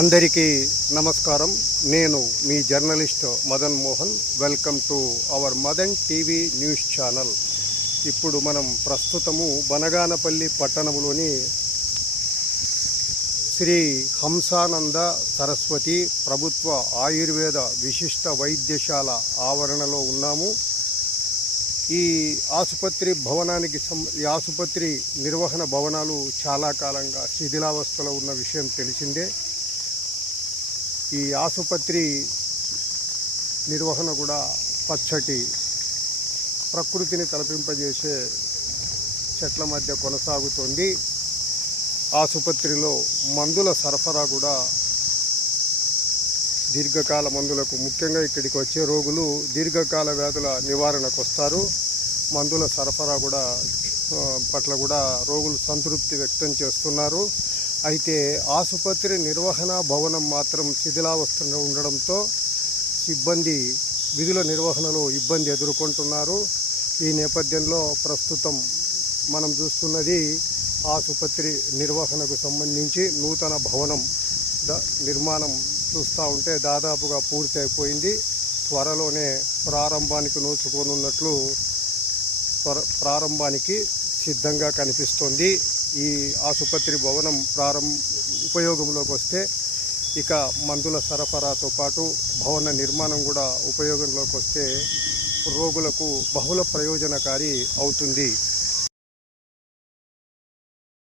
అందరికీ నమస్కారం. నేను మీ journalist Madan Mohan. Welcome to our Madan TV news channel. ఇప్పుడు మనం ప్రస్తుతము బనగానపల్లి పట్టణంలోని శ్రీ హంసానంద సరస్వతి ప్రభుత్వ ఆయుర్వేద విశిష్ట వైద్యశాల ఆవరణలో ఉన్నాము. ఈ ఆసుపత్రి నిర్వహణ భవనాలు చాలా కాలంగా శిథిలావస్థలో ఉన్న విషయం తెలిసిందే. ఈ ఆసుపత్రి నిర్వహణ కూడా పచ్చటి ప్రకృతిని తలపింపజేసే చెట్ల మధ్య కొనసాగుతోంది. ఆసుపత్రిలో మందుల సరఫరా కూడా దీర్ఘకాల మందులకు, ముఖ్యంగా ఇక్కడికి వచ్చే రోగులు దీర్ఘకాల వ్యాధుల నివారణకు వస్తారు. మందుల సరఫరా కూడా పట్ల కూడా రోగులు సంతృప్తి వ్యక్తం చేస్తున్నారు. అయితే ఆసుపత్రి నిర్వహణ భవనం మాత్రం శిథిలావస్థలో ఉండడంతో సిబ్బంది విధుల నిర్వహణలో ఇబ్బంది ఎదుర్కొంటున్నారు. ఈ నేపథ్యంలో ప్రస్తుతం మనం చూస్తున్నది ఆసుపత్రి నిర్వహణకు సంబంధించి నూతన భవనం నిర్మాణం చూస్తూ ఉంటే దాదాపుగా పూర్తి అయిపోయింది. త్వరలోనే ప్రారంభానికి నోచుకోనున్నట్లు ప్రారంభానికి సిద్ధంగా కనిపిస్తోంది. ఈ ఆసుపత్రి భవనం ఉపయోగంలోకి వస్తే ఇక మందుల సరఫరాతో పాటు భవన నిర్మాణం కూడా ఉపయోగంలోకి వస్తే రోగులకు బహుళ ప్రయోజనకారి అవుతుంది.